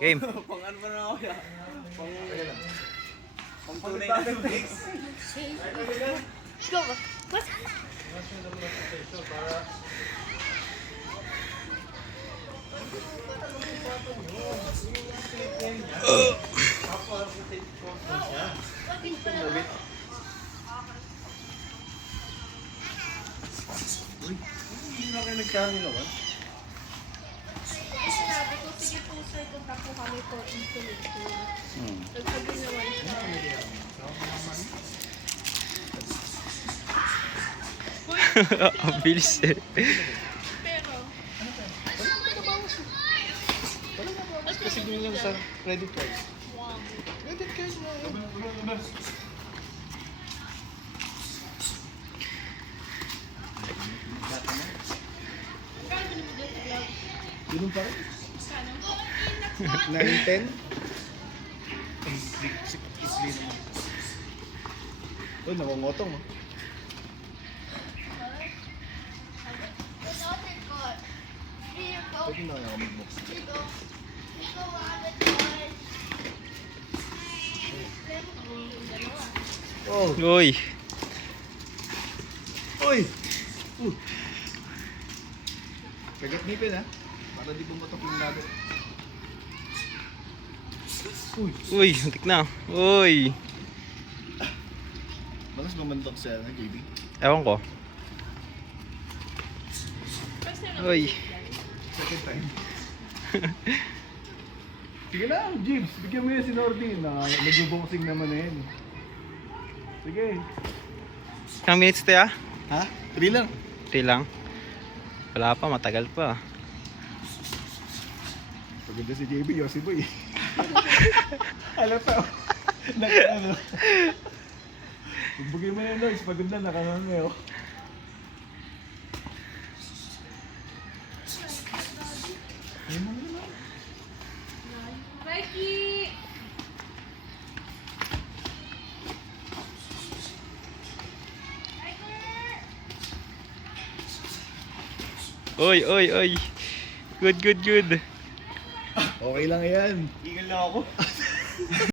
Game. Pang ano ba na ako ya? Pang tunay na fix. Go. What? Hindi na kayo nagkahangin ako. Sabi ko, sige po sir, punta po kami for installation. Nagsabi naman siya. Ang bilis eh. Pero, Kasi gawin lang sa credit card. wow. Credit card na. Kaya binibigay sa gloves. Ganun pa rin. Kano? 9-10? Isli naman. Uy, nakungotong oh. Pwede na ako mag-box. Oh! Uy. Uy! Kagat ngipin ha? Para di pumatok yung lagat. Uy! Uy, huntik na. Uy. Balas gumantok siya na JB. Ewan ko. First time Uy. Second time. Sige na, Jibs. Bigyan mo yan si Nordy. Nag-boxing naman na yan. Sige. Ilang minutes to ya? Ha? 3 lang. 3 lang. Wala pa, matagal pa. Paganda si JB, Yossi Boy. Halata. Naka-ano. Bugay mo na yung noise. Paganda, naka-ano. Mikey! Uy, uy, uy. Good, good, good. Okay lang yan. Tinggal lang ako.